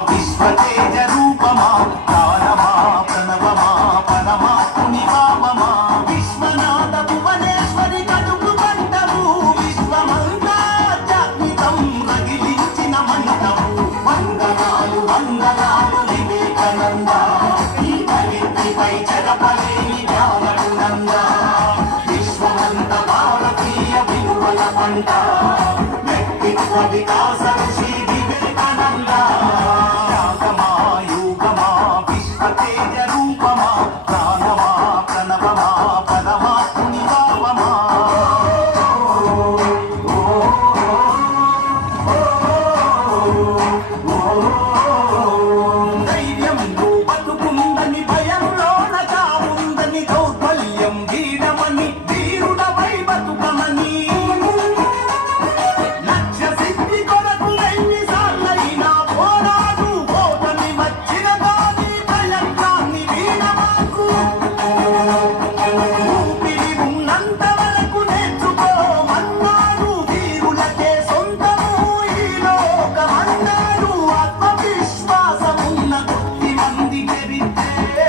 విశ్వతేజ రూపమా ప్రాణమా ప్రణవమా పరమా పునివామమా విశ్వనాథ భువనేశ్వరి కడుపు పంటము విశ్వమంతా జాగ్నితం రగిలించిన మంటము వందనాలు వందనాలు వివేకానంద ఈ ధరిత్రిపై చెరపలేని జ్ఞానగునంద విశ్వమంత భారతీయ విలువల పంట వ్యక్తిత్వ వికాసం శ్రీ వివేకానంద తేజ రూపమా ప్రాణమా ప్రణవమా పరమా పునివామమా ధైర్యంలో బతుకుందని భయంలోన చావుందని దౌర్బల్యం వీడమని వీరుడవై బతుకమని లక్ష్య సిద్ధి కొరకు ఎన్నిసార్లైనా పోరాడు ఓటమి వచ్చిన ఊపిరి ఉన్నంత వరకు నేర్చుకోమన్నాడు వీరులకే సొంతము ఈ లోకమన్నాడు ఆత్మవిశ్వాసమున్న కొద్ది మంది చరిత్రే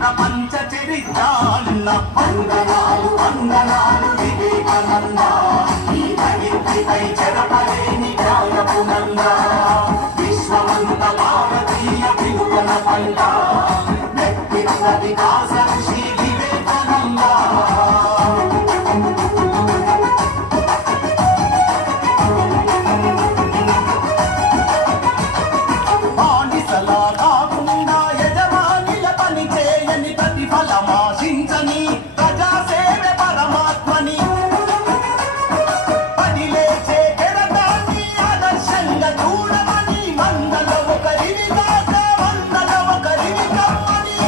ప్రపంచ చరిత్ర అన్న వందనాలు వందనాలు వివేకానంద ఈ ధరిత్రిపై చెరపలేని జ్ఞానపునంద విశ్వమంత భారతీయ విలువల పంట వికాసం శ్రీ వివేకానంద బానిసలా కాకుండా యజమానిల పని చేయని ప్రతిఫలమాశించని ప్రజాసేవ పరమాత్మని పని లేచే కెరటాన్ని ఆదర్శంగా చూడమని మందల ఒకరిని కాక వందల ఒకరిని కమ్మని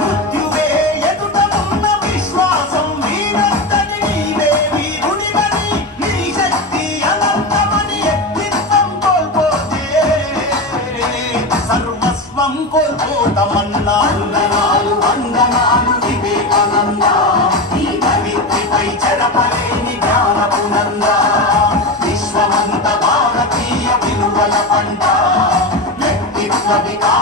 మృత్యువే ఎదుట ఉన్న విశ్వాసం వీడంతని నీవే వీరునివని నీ శక్తి అనంతమని వ్యక్తిత్వం కోల్పోతే సర్వస్వం కోల్పోతమన్నా వందనాలు వందనాలు వివేకానంద ఈ ధరిత్రిపై చెరపలేని జ్ఞానపునంద విశ్వమంత భారతీయ విలువల పంట వ్యక్తిత్వ వికాసం